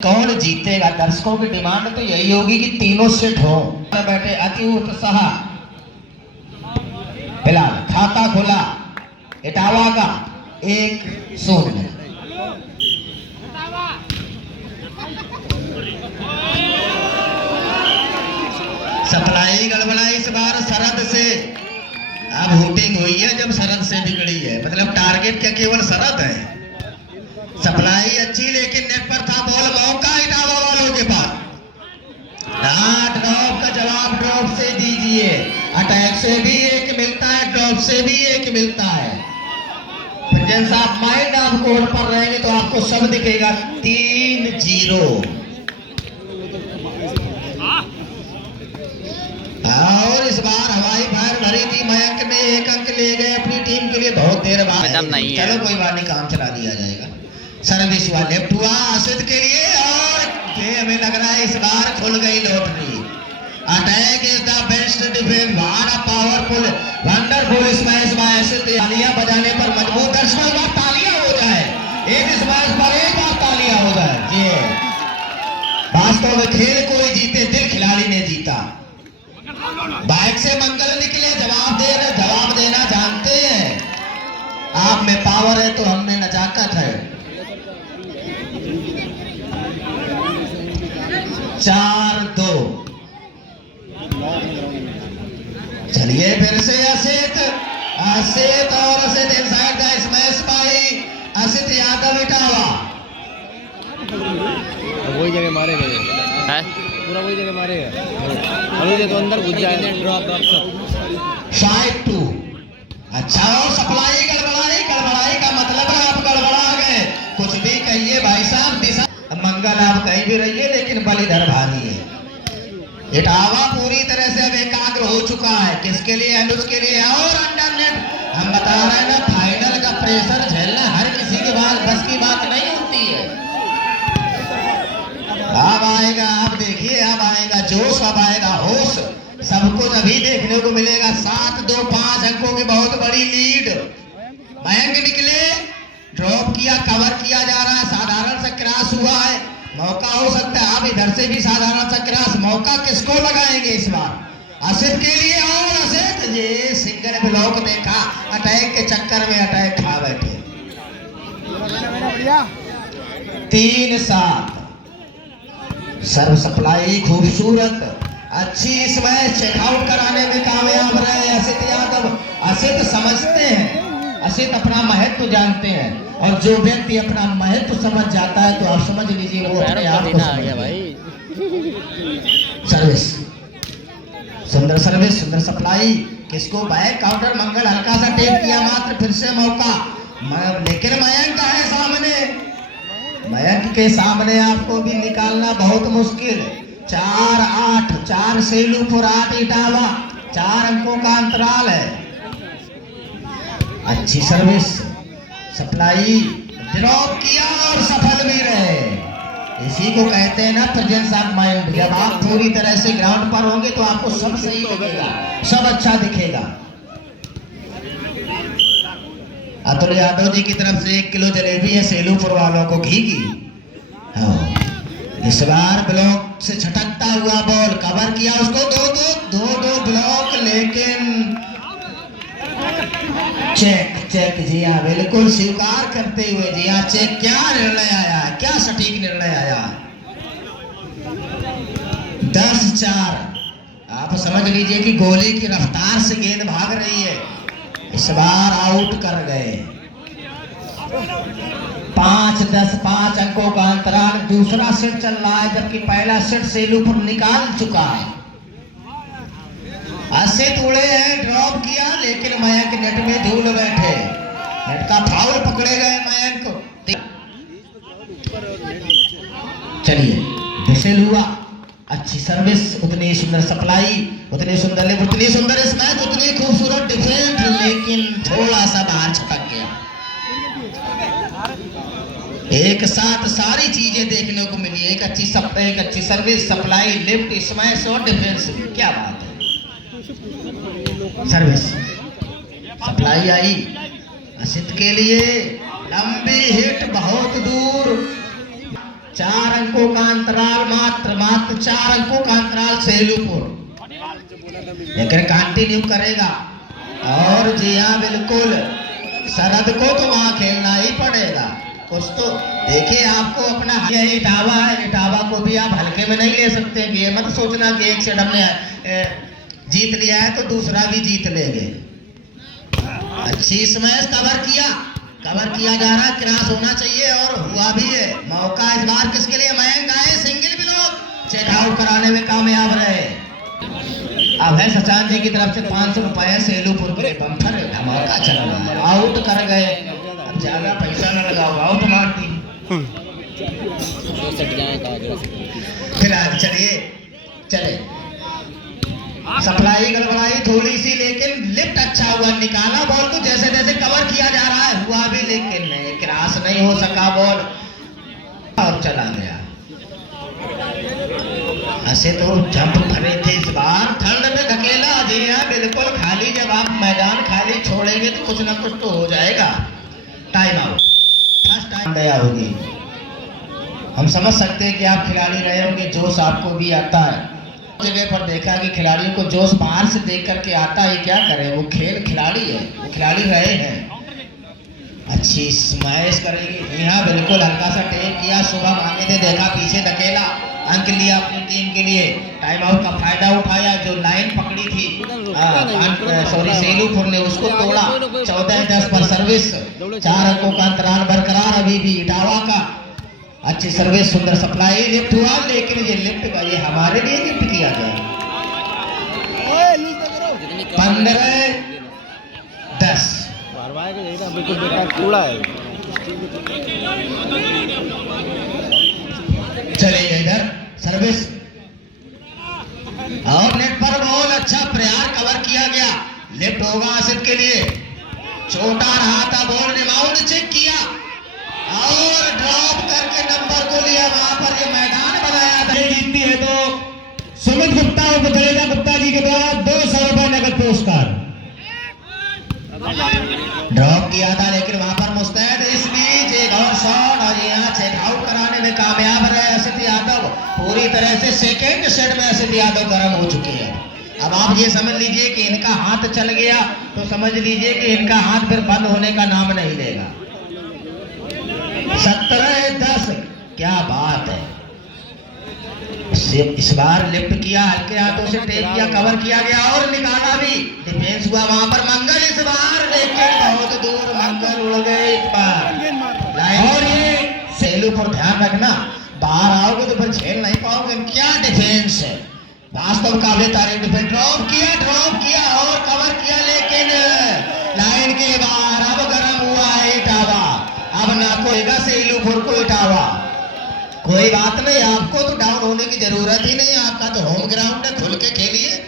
कौन जीतेगा? दर्शकों की डिमांड तो यही होगी कि तीनों सेट हो। बैठे अति उत्साह, फिलहाल खाता खुला इटावा का 1-0। सप्लाई गड़बड़ाई इस बार सरहद से। अब हुटिंग हुई है जब सरहद से बिगड़ी है, मतलब टारगेट क्या केवल सरहद है। सप्लाई अच्छी लेकिन नेट पर था बॉल, मौका इटावा वालों के पास। ड्रॉप का जवाब ड्रॉप से दीजिए। अटैक से भी एक मिलता है, ड्रॉप से भी एक मिलता है। प्रेजेंस ऑफ माइंड आप कोर्ट पर रहेंगे तो आपको सब दिखेगा। 3-0। और इस बार हवाई फायर भरी थी, मयंक ने 1 अंक ले गए अपनी टीम के लिए। बहुत देर बाद चलो कोई बात नहीं, काम चला दिया जाएगा। सर्विस हुआ, लेफ्ट हुआ आसिद के लिए, और हमें लग रहा है इस बार खुल गई lottery. Attack is the best defence. What a powerful wonderful smash by Asid. तालियां बजाने पर मजबूर दर्शकों, एक बार तालियां हो जाए। एक स्मैश पर एक बार तालियां हो जाए जी। वास्तव में खेल कोई जीते, दिल खिलाड़ी ने जीता। बाइक से मंगल निकले, जवाब देना जानते हैं। आप में पावर है तो हम में नजाकत है। 4-2। चलिए फिर से असित और Asit inside the smash by Asit Yadav Etawah. वही जगह मारे गए हैं, पूरा वही जगह मारे गए। तो अंदर घुस जाए। 5-2। अच्छा, और सप्लाई गड़बड़ाई का मतलब है आप गड़बड़ा गए। कुछ भी कहिए भाई साहब, दिशा मंगल आप कहीं भी रहिए लेकिन बलिधर भारी है। इटावा पूरी तरह से अब एकाग्र हो चुका है। किसके लिए? अनुज के लिए। और अंडर नेट हम बता रहे हैं ना, फाइनल का प्रेशर झेलना हर किसी के बाद बस की बात नहीं होती है। अब आएगा, आप देखिए, अब आएगा जोश, अब आएगा होश। सबको अभी देखने को मिलेगा। 7-2, 5 अंकों की बहुत बड़ी लीड। मयंक निकले, ड्रॉप किया, कवर किया जा रहा है, साधारण सा क्रॉस हुआ है, मौका हो सकता है। अब इधर से भी साधारण सा क्रॉस, मौका किसको लगाएंगे इस बार? असित के लिए। और असित ये सिंगल ब्लॉक देखा, अटैक के चक्कर में अटैक खा बैठे। 3-7। सर्व सप्लाई खूबसूरत अच्छी स्मैश चेकआउट कराने में कामयाब रहे असित यादव। असित समझते हैं, असित अपना महत्व जानते हैं, और जो व्यक्ति अपना महत्व समझ जाता है तो आप समझ लीजिए वो अपने आप को समझ गया भाई। सर्विस, सुंदर सर्विस, सुंदर सप्लाई। किसको? बैक काउंटर मंगल, हल्का सा टेप किया मात्र, फिर से मौका। लेकिन मयंक है सामने, मयंक के सामने आपको भी निकालना बहुत मुश्किल। 4-8, 4 सेलूपुर 8 इटावा, 4 अंकों का अंतराल है। अच्छी सर्विस, सप्लाई, ड्रॉप किया और सफल भी रहे। इसी को कहते हैं ना प्रेजेंस ऑफ माइंड। जब आप पूरी तरह से ग्राउंड पर होंगे तो आपको सब सही दिखेगा, सब अच्छा दिखेगा। अतुल यादव जी की तरफ से 1 किलो जलेबी है सेलूपुर वालों को, घी की। हाँ, इस बार ब्लॉक से छटकता हुआ बॉल, कवर किया उसको। 2-2 ब्लॉक, लेकिन चेक जी हाँ, बिल्कुल स्वीकार करते हुए जी हाँ, चेक। क्या निर्णय आया है, क्या सटीक निर्णय आया है। 10-4। आप समझ लीजिए कि गोली की रफ्तार से गेंद भाग रही है। इस बार आउट कर गए। 5-10, 5 अंकों का अंतराल। दूसरा सेट चल रहा है, जबकि पहला सेट सेलूपुर निकाल चुका है। असित उड़े हैं, ड्रॉप किया, लेकिन मयंक नेट में झूल बैठे। नेट का फाउल पकड़े गए मयंक। चलिए विशेल हुआ, अच्छी सर्विस, उतनी सुंदर सप्लाई, उतनी सुंदर लिफ्ट, उतनी सुंदर स्मैश, उतनी खूबसूरत डिफेंस, लेकिन थोड़ा सा बाहर छटक गया। एक साथ सारी चीजें देखने को मिली। एक अच्छी सर्विस, सप्लाई, लिफ्ट, स्मैश और डिफेंस। क्या बात है। सर्विस, सप्लाई आई असित के लिए, लंबी हिट बहुत दूर। 4 अंकों का अंतराल, मात्र 4 अंकों का अंतराल सेलूपुर, लेकिन कंटिन्यू करेगा। और जी हाँ बिल्कुल, सरहद को तो वहां खेलना ही पड़ेगा कुछ तो। देखिए आपको अपना यही इटावा है, इटावा को भी आप हल्के में नहीं ले सकते। ये मत सोचना कि एक सेट हमने जीत लिया है तो दूसरा भी जीत लेंगे। अच्छी स्मैश कवर किया जा रहा है, क्रॉस होना चाहिए और हुआ भी है। मौका इस बार किसके लिए? मयंक आए, सिंगल ब्लॉक, चेक आउट कराने में कामयाब रहे। अब है सचान जी की तरफ से 500 रुपए सेलूपुर के बम्पर धमाका चल रहा है। आउट कर गए, अब ज्यादा पैसा न लगाओ, आउट मार दी। फिलहाल चले सप्लाई गड़बड़ाई थोड़ी सी, लेकिन लिफ्ट अच्छा हुआ, निकाला बॉल को जैसे जैसे कवर किया जा रहा है, हुआ भी लेकिन नहीं, क्रॉस नहीं हो सका बॉल और चला गया। ऐसे तो जंप भरे थे इस बार, ठंड में धकेला। जी हाँ बिल्कुल, खाली जब आप मैदान खाली छोड़ेंगे तो कुछ ना कुछ तो हो जाएगा। टाइम आउट, फर्स्ट टाइम गया होगी। हम समझ सकते हैं कि आप खिलाड़ी रहे होंगे, जोश आपको भी आता है। जगह पर देखा कि खिलाड़ियों को जोश बाहर से देख करके आता है, क्या करें, वो खिलाड़ी है, वो खिलाड़ी रहे हैं। अच्छी स्मैश करेगी, यहाँ बिल्कुल हल्का सा टेप किया, सुबह मांगे थे, देखा पीछे धकेला, अंक लिया अपनी टीम के लिए। टाइम आउट का फायदा उठाया, जो लाइन पकड़ी थी सेलूपुर ने उसको तोड़ा। 14-10 पर सर्विस, 4 अंकों का अंतराल बरकरार अभी भी इटावा का। अच्छी सर्विस, सुंदर सप्लाई, लिफ्ट हुआ, लेकिन ये लिफ्ट ये हमारे लिए लिफ्ट किया गया। 15-10 चलिए इधर सर्विस और नेट पर बॉल, अच्छा प्रयास, कवर किया गया, लिफ्ट होगा आसिफ के लिए। छोटा रहा था बॉल, रिबाउंड चेक किया और ड्रॉप करके नंबर को लिया। वहां पर ये मैदान बनाया था। जीतती है तो सुमित गुप्ता और बदलेजा गुप्ता जी के द्वारा 200 रुपए नगद पुरस्कार। ड्रॉप किया था लेकिन वहां पर मुस्तैद, इस बीच एक और शॉट और यहाँ चेक आउट कराने में कामयाब रहे असित यादव। पूरी तरह से सेकेंड सेट में असित यादव गर्म हो चुके हैं। अब आप ये समझ लीजिए कि इनका हाथ चल गया तो समझ लीजिए कि इनका हाथ फिर बंद होने का नाम नहीं लेगा। 17-10, क्या बात है। इस बार लिफ्ट किया, हल्के हाथों से टेक किया, कवर किया गया और निकाला भी, डिफेंस हुआ वहां पर। मंगल इस बार, लेकिन बहुत दूर मंगल उड़ गए इस बार। और ये सेलूपुर ध्यान रखना, बाहर आओगे तो फिर खेल नहीं पाओगे। क्या डिफेंस है, वास्तव काबिल तारीफ डिफेंस। ड्रॉप किया और कवर किया, लेकिन लाइन के बाहर। अब गर्म हुआ है इटावा, अब ना कोईगा सेलूपुर को इटावा। कोई बात नहीं, आपको तो डाउन होने की जरूरत ही नहीं, आपका तो होम ग्राउंड है, खुल के खेलिए,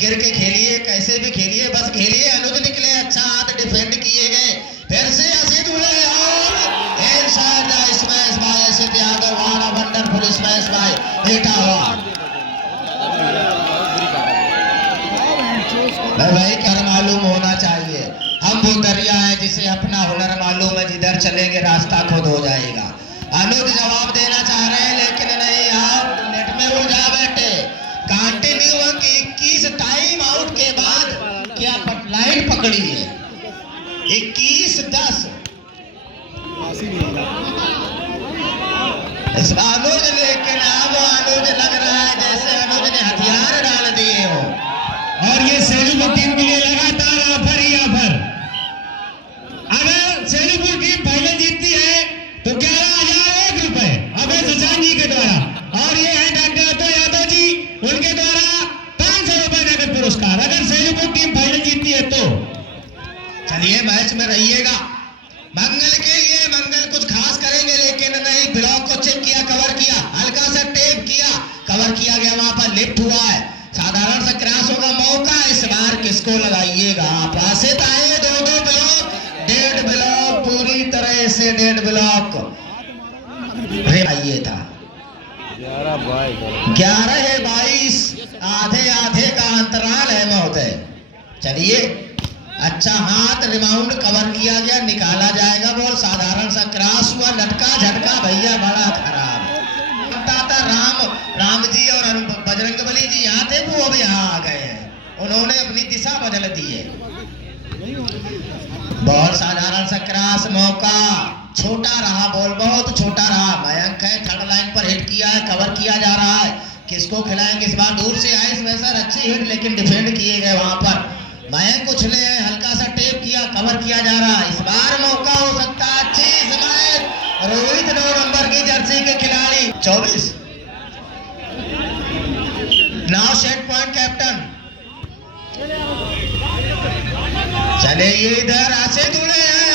गिर के खेलिए, कैसे भी खेलिए, बस खेलिए। अनुज निकले, अच्छा हाथ डिफेंड किए गए, फिर से असित हुए और inside smash by Asit Yadav. वाह वंडरफुल स्मैश बाय इटावा। भाई क्या मालूम होना चाहिए, हम वो दरिया है जिसे अपना हुनर मालूम है, जिधर चलेंगे रास्ता खुद हो जाएगा। अनुज जवाब देना चाह रहे हैं लेकिन नहीं, आप नेट में उलझा बैठे। कंटिन्यू अंक 21 टाइम आउट के बाद क्या लाइन पकड़ी है, 21-10। अनुज, लेकिन अब अनुज लग रहा है जैसे अनुज ने हथियार डाल दिए हो। और ये सेलूपुर टीम के लिए लगातार ऑफर ही ऑफर। अगर सेलूपुर टीम फाइनल जीतती है तो 11,001 रुपए अभय सचान जी के द्वारा, और ये है डॉक्टर अतो यादव जी, उनके द्वारा 500 रुपए नगद पुरस्कार अगर सेलूपुर टीम फाइनल जीतती है तो। चलिए मैच में रहिएगा। मंगल के लिए मंगल कुछ खास करेंगे लेकिन नहीं, ब्लॉक को चेक किया, कवर किया, हल्का सा टेप किया, कवर किया गया, वहां पर लिफ्ट हुआ है, साधारण सा क्रॉस होगा। मौका इस बार किसको लगाइएगा आप? आसित आए, 2 ब्लॉक, 1.5 ब्लॉक, पूरी तरह से 1.5 ब्लॉक आइए था। 11-22, आधे का अंतराल है महोदय। चलिए, अच्छा हाथ, रिबाउंड कवर किया गया, निकाला जाएगा बॉल, साधारण सा क्रॉस हुआ, लटका झटका भैया बड़ा खराब। आ गए हैं, उन्होंने अपनी दिशा बदल दी है। बहुत साधारण सा क्रॉस मौका, छोटा रहा बॉल, बहुत छोटा रहा। मयंक है, थर्ड लाइन पर हिट किया है, कवर किया जा रहा है, किसको खिलाएंगे इस बार? दूर से आए स्मैशर, अच्छी हिट लेकिन डिफेंड किए गए वहां पर। मयंक उछले हैं, हल्का सा टेप किया, कवर किया जा रहा है। इस बार मौका हो सकता है, अच्छी स्मैश, रोहित 9 नंबर की जर्सी के खिलाड़ी। 24 नाउ सेट पॉइंट कैप्टन। चले ये इधर आसे जुड़े हैं,